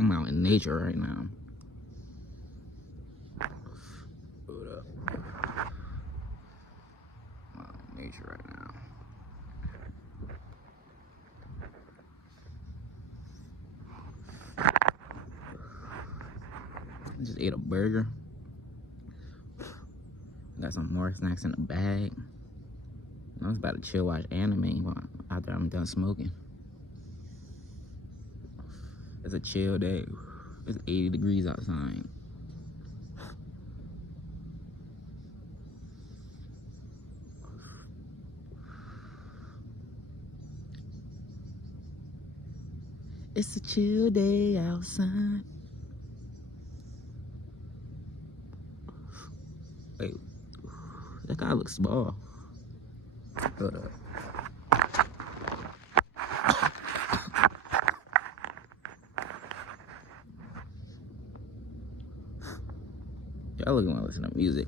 I'm out in nature right now. Hold up. I'm out in nature right now. I just ate a burger. Got some more snacks in the bag. I was about to chill, watch anime after I'm done smoking. It's a chill day. It's 80 degrees outside. It's a chill day outside. Wait, that guy looks small. Hold up. Y'all looking to listen to music.